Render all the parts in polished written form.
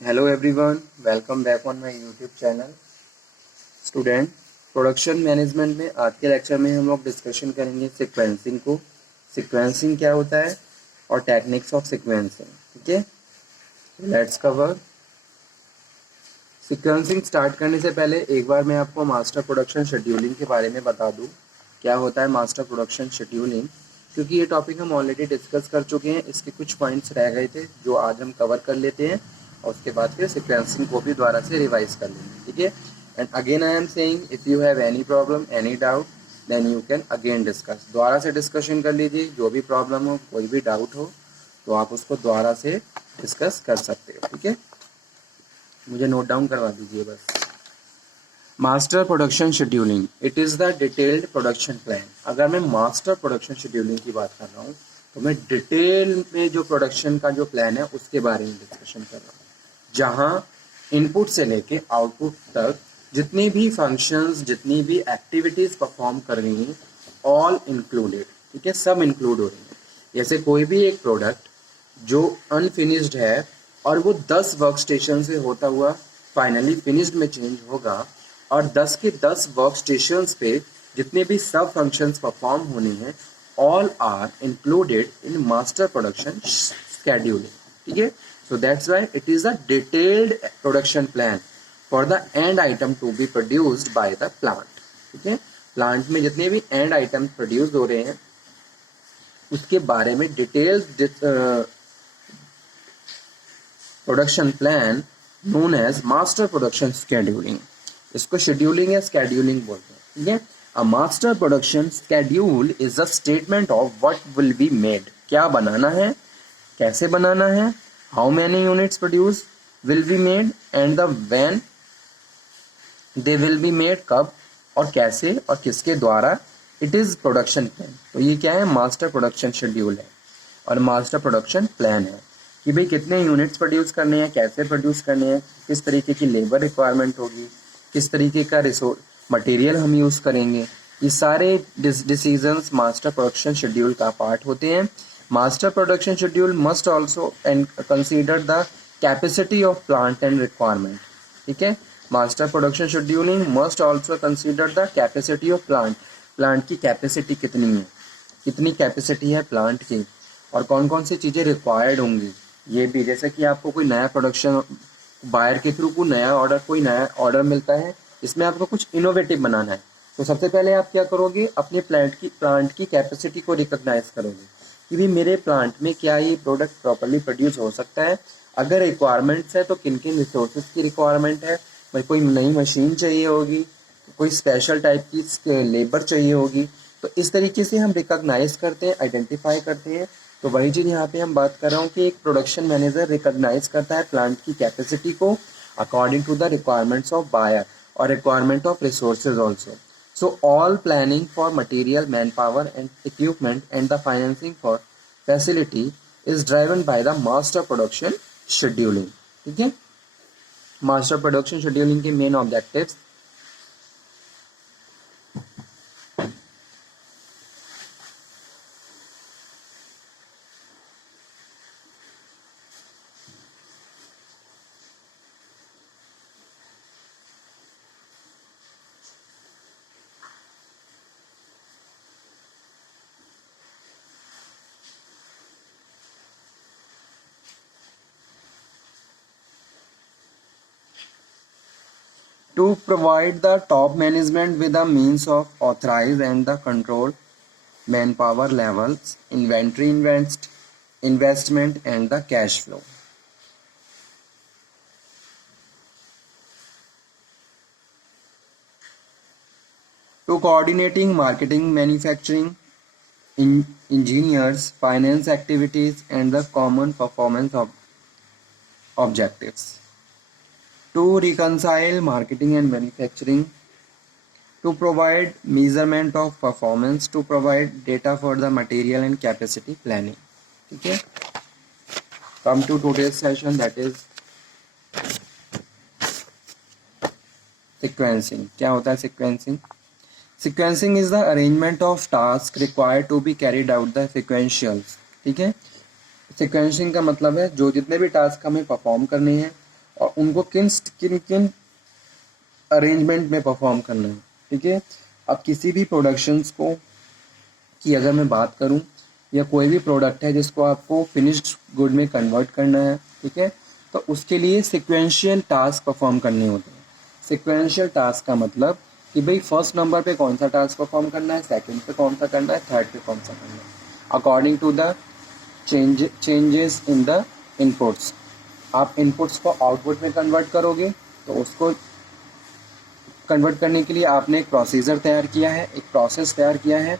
Hello everyone, welcome back on my YouTube channel. Student, production management में आज के lecture में हम लोग डिस्कशन करेंगे सीक्वेंसिंग को। सीक्वेंसिंग क्या होता है और टेक्निक्स ऑफ सीक्वेंसिंग। ठीक है, लेट्स कवर। सीक्वेंसिंग स्टार्ट करने से पहले एक बार मैं आपको मास्टर प्रोडक्शन शेड्यूलिंग के बारे में बता दूं। क्या होता है मास्टर प्रोडक्शन शेड्यूलिंग, क्योंकि ये टॉपिक हम ऑलरेडी डिस्कस कर चुके हैं। इसके कुछ पॉइंट्स रह गए थे जो आज हम कवर कर लेते हैं और उसके बाद फिर सीक्वेंसिंग को भी दोबारा से रिवाइज कर लेंगे। ठीक है, and again I am saying if you have any problem any doubt then you can again discuss. दोबारा से डिस्कशन कर लीजिए, जो भी प्रॉब्लम हो, कोई भी डाउट हो तो आप उसको दोबारा से डिस्कस कर सकते हो। ठीक है, मुझे नोट डाउन करवा दीजिए बस। Master production scheduling, it is the detailed production plan. अगर मैं मास्टर प्रोडक्शन शेड्यूलिंग की बात कर रहा हूँ तो मैं डिटेल में जो प्रोडक्शन का जो प्लान है उसके बारे में डिस्कशन कर रहा हूँ, जहाँ इनपुट से लेके आउटपुट तक जितनी भी फंक्शंस, जितनी भी एक्टिविटीज़ परफॉर्म कर रही हैं, ऑल इंक्लूडेड। ठीक है, सब इंक्लूड हो रही हैं। जैसे कोई भी एक प्रोडक्ट जो अनफिनिश्ड है और वो 10 वर्क स्टेशन से होता हुआ फाइनली फिनिश्ड में चेंज होगा, और 10 के 10 वर्क स्टेशंस पे जितने भी सब फंक्शंस परफॉर्म होने हैं, all are included in master production scheduling. ठीक है, so that's why it is a detailed production plan for the end item to be produced by the plant. ठीक है, प्लांट में जितने भी एंड आइटम प्रोड्यूस हो रहे हैं उसके बारे में detailed production plan known as master production scheduling. इसको शेड्यूलिंग या स्केड्यूलिंग बोलते हैं। ठीक है, a master production schedule is a statement of what will be made. क्या बनाना है, कैसे बनाना है, how many units produced will be made and the when they will be made, कब और कैसे और किसके द्वारा। It is production plan. तो ये क्या है, मास्टर प्रोडक्शन शेड्यूल है और मास्टर प्रोडक्शन प्लान है कि भाई कितने यूनिट्स प्रोड्यूस करने हैं, कैसे प्रोड्यूस करने हैं, किस तरीके की लेबर रिक्वायरमेंट होगी, किस तरीके का रिसोर्स मटेरियल हम यूज़ करेंगे। ये सारे डिसीजंस मास्टर प्रोडक्शन शेड्यूल का पार्ट होते हैं। Master production schedule must also consider the capacity of plant and requirement. ठीक है, master production scheduling must also consider the capacity of plant. Plant की कैपेसिटी कितनी है, कितनी कैपेसिटी है प्लांट की और कौन कौन सी चीज़ें रिक्वायर्ड होंगी। ये भी, जैसे कि आपको कोई नया प्रोडक्शन बायर के थ्रू कोई नया ऑर्डर मिलता है, इसमें आपको कुछ इनोवेटिव बनाना है, तो सबसे पहले आप क्या करोगे, अपने प्लांट की कैपेसिटी को रिकॉग्नाइज करोगे कि भी मेरे प्लांट में क्या ये प्रोडक्ट प्रॉपर्ली प्रोड्यूस हो सकता है। अगर रिक्वायरमेंट्स है तो किन किन रिसोर्सेज की रिक्वायरमेंट है, भाई कोई नई मशीन चाहिए होगी, कोई स्पेशल टाइप की लेबर चाहिए होगी। तो इस तरीके से हम रिकॉग्नाइज करते हैं, आइडेंटिफाई करते हैं। तो वही चीज़ यहाँ पे हम बात कर रहा हूँ कि एक प्रोडक्शन मैनेजर रिकॉग्नाइज करता है प्लांट की कैपेसिटी को according to the requirements of buyer और requirement of resources also. So all planning for material, manpower and equipment and the financing for facility is driven by the master production scheduling. ठीक है, master production scheduling के main objectives to provide the top management with the means of authorize and the control manpower levels, inventory investment and the cash flow. To coordinating marketing, manufacturing, engineers, finance activities and the common performance objectives. To reconcile marketing and manufacturing, to provide measurement of performance, to provide data for the material and capacity planning. ठीक है, come to today's session, that is sequencing. क्या होता है sequencing? Sequencing is the arrangement of tasks required to be carried out the sequentials. ठीक है, sequencing का मतलब है जो जितने भी टास्क हमें परफॉर्म करने हैं और उनको किन किन किन अरेंजमेंट में परफॉर्म करना है, ठीक है। अब किसी भी प्रोडक्शंस को की अगर मैं बात करूं, या कोई भी प्रोडक्ट है जिसको आपको फिनिश्ड गुड में कन्वर्ट करना है, ठीक है, तो उसके लिए सिक्वेंशियल टास्क परफॉर्म करने होते हैं। सिक्वेंशियल टास्क का मतलब कि भाई फर्स्ट नंबर पे कौन सा टास्क परफॉर्म करना है, सेकंड पे कौन सा करना है, थर्ड पे कौन सा करना है, according to the changes in the inputs. आप इनपुट्स को आउटपुट में कन्वर्ट करोगे, तो उसको कन्वर्ट करने के लिए आपने एक प्रोसीजर तैयार किया है, एक प्रोसेस तैयार किया है।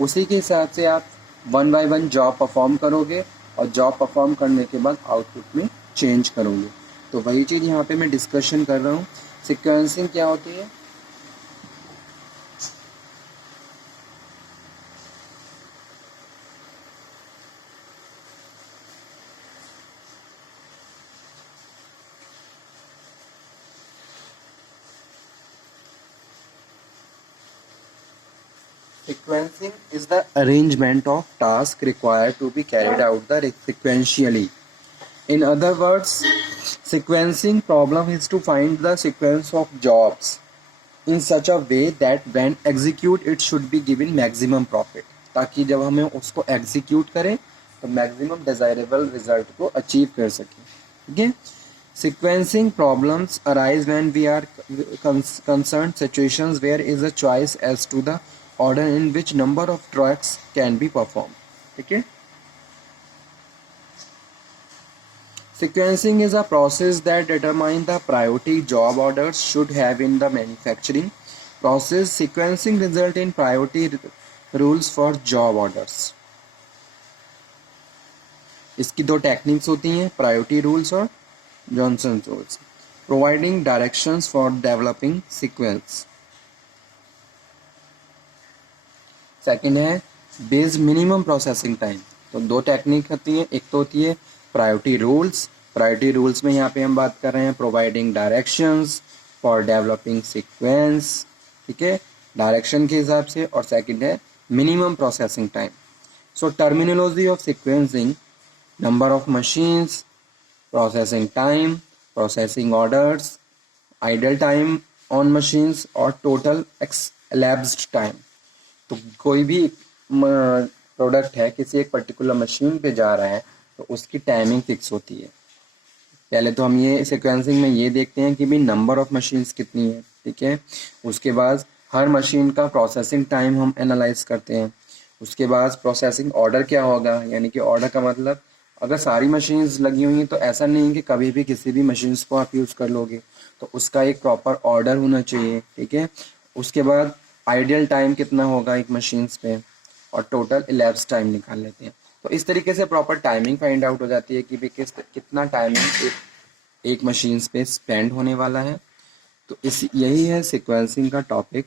उसी के हिसाब से आप one by one job perform करोगे, और जॉब परफॉर्म करने के बाद आउटपुट में चेंज करोगे। तो वही चीज़ यहाँ पे मैं डिस्कशन कर रहा हूँ। सिक्वेंसिंग क्या होती है? Sequencing is the arrangement of tasks required to be carried out sequentially. In other words, sequencing problem is to find the sequence of jobs in such a way that when execute it should be given maximum profit, ताकि जब हमें उसको execute करें तो maximum desirable result को achieve कर सकें, ठीक है। Sequencing problems arise when we are concerned situations where is a choice as to the order in which number of tasks can be performed, ठीक है। Sequencing is a process that determines the priority job orders should have in the manufacturing process. Sequencing result in priority rules for job orders. इसकी दो techniques होती हैं, priority rules और Johnson rules. Providing directions for developing sequence. Second है base minimum processing time. तो दो technique होती हैं, एक तो होती है प्रायोरिटी रूल्स। प्रायोरिटी रूल्स में यहाँ पे हम बात कर रहे हैं providing directions for developing sequence, ठीक है, डायरेक्शन के हिसाब से। और सेकंड है minimum processing time. So terminology of sequencing: number of machines, processing time, processing orders, idle time on machines और टोटल elapsed टाइम। तो कोई भी प्रोडक्ट है किसी एक पर्टिकुलर मशीन पे जा रहा है तो उसकी टाइमिंग फिक्स होती है। पहले तो हम ये सीक्वेंसिंग में ये देखते हैं कि भाई नंबर ऑफ मशीन्स कितनी है, ठीक है। उसके बाद हर मशीन का प्रोसेसिंग टाइम हम एनालाइज करते हैं। उसके बाद प्रोसेसिंग ऑर्डर क्या होगा, यानी कि ऑर्डर का मतलब अगर सारी मशीन्स लगी हुई हैं तो ऐसा नहीं है कि कभी भी किसी भी मशीन्स को आप यूज़ कर लोगे, तो उसका एक प्रॉपर ऑर्डर होना चाहिए, ठीक है। उसके बाद आइडियल टाइम कितना होगा एक मशीन्स पे, और टोटल elapsed टाइम निकाल लेते हैं। तो इस तरीके से प्रॉपर टाइमिंग फाइंड आउट हो जाती है कि भाई कितना टाइमिंग एक मशीन्स पे स्पेंड होने वाला है। तो इस यही है सीक्वेंसिंग का topic.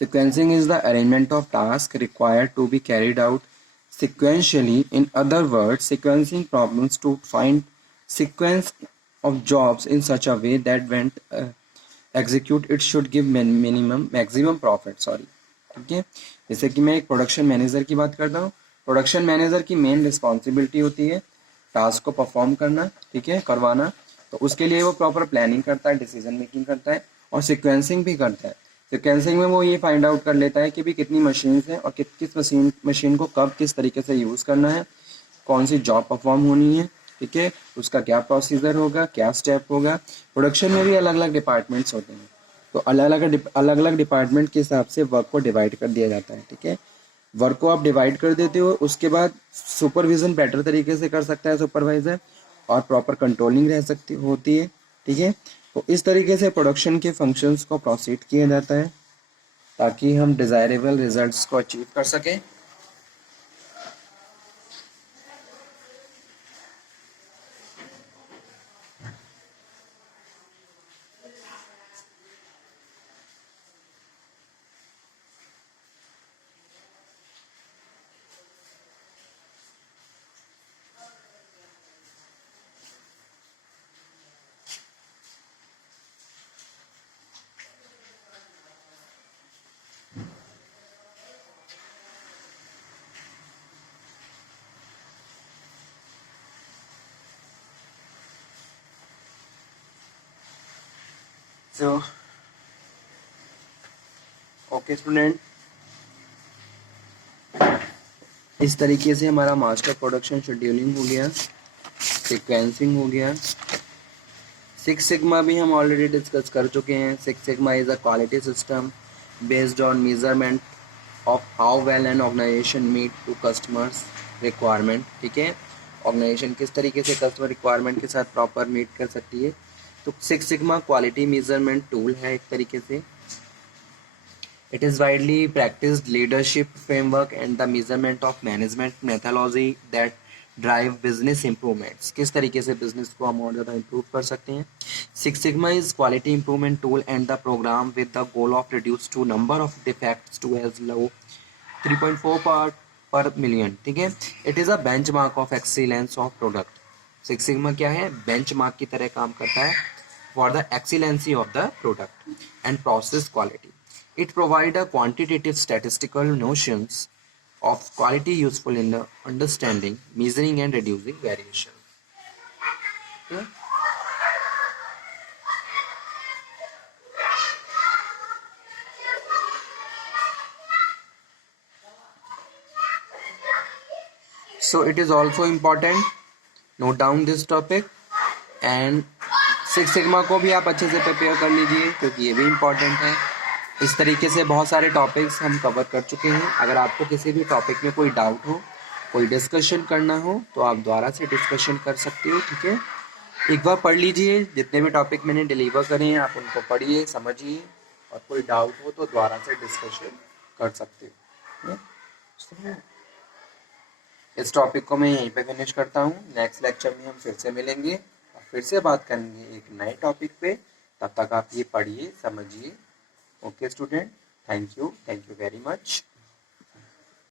Sequencing is the arrangement of tasks required to be carried out sequentially. In other words, sequencing problems to find sequence of jobs in such a way that when execute it should give maximum profit, sorry, ठीक है। जैसे कि मैं एक production manager की बात करता हूँ। प्रोडक्शन मैनेजर की मेन रिस्पॉन्सिबिलिटी होती है टास्क को परफॉर्म करना, ठीक है, करवाना। तो उसके लिए वो प्रॉपर प्लानिंग करता है, डिसीजन मेकिंग करता है और सिक्वेंसिंग भी करता है। सिक्वेंसिंग में वो ये फाइंड आउट कर लेता है कि भी कितनी मशीन्स हैं और किस मशीन को कब किस तरीके से यूज़ करना है, कौन सी जॉब परफॉर्म होनी है, ठीक है, उसका क्या प्रोसीजर होगा, क्या स्टेप होगा। प्रोडक्शन में भी अलग अलग डिपार्टमेंट्स होते हैं, तो अलग अलग डिपार्टमेंट के हिसाब से वर्क को डिवाइड कर दिया जाता है, ठीक है। वर्क को आप डिवाइड कर देते हो, उसके बाद सुपरविजन बेटर तरीके से कर सकता है सुपरवाइजर, और प्रॉपर कंट्रोलिंग रह सकती होती है, ठीक है। तो इस तरीके से प्रोडक्शन के फंक्शंस को प्रोसीड किया जाता है ताकि हम डिज़ायरेबल रिजल्ट्स को अचीव कर सकें। सो ओके स्टूडेंट, इस तरीके से हमारा मास्टर प्रोडक्शन शेड्यूलिंग हो गया, सीक्वेंसिंग हो गया। सिक्स सिग्मा भी हम ऑलरेडी डिस्कस कर चुके हैं। Six sigma is a quality system based on measurement of how well an organisation meet to customers requirement. ठीक है, ऑर्गेनाइजेशन किस तरीके से कस्टमर रिक्वायरमेंट के साथ प्रॉपर मीट कर सकती है। तो six sigma quality measurement tool है एक तरीके से। It is widely practiced leadership framework and the measurement of management methodology that drive business improvements। किस तरीके से बिजनेस को हम और ज़्यादा इम्प्रूव कर सकते हैं। Six sigma is quality improvement tool and the programme with the goal of reduce to number of defects to as low 3.4 part per million. ठीक है, it is a bench mark of excellence of product. Six sigma क्या है, bench mark की तरह काम करता है for the excellency of the product and process quality. It provides a quantitative statistical notions of quality useful in the understanding, measuring and reducing variation. Okay? So it is also important, note down this topic and six sigma को भी आप अच्छे से prepare कर लीजिए क्योंकि ये भी इम्पॉर्टेंट है। इस तरीके से बहुत सारे टॉपिक्स हम कवर कर चुके हैं। अगर आपको किसी भी टॉपिक में कोई डाउट हो, कोई डिस्कशन करना हो तो आप दोबारा से डिस्कशन कर सकते हो। ठीक है, एक बार पढ़ लीजिए, जितने भी टॉपिक मैंने डिलीवर करे हैं आप उनको पढ़िए, समझिए और कोई डाउट हो तो दोबारा से डिस्कशन कर सकते हो। इस टॉपिक को मैं यहीं पे फिनिश करता हूँ। नेक्स्ट लेक्चर में हम फिर से मिलेंगे और फिर से बात करेंगे एक नए टॉपिक पे। तब तक आप ये पढ़िए, समझिए। Okay student, thank you very much.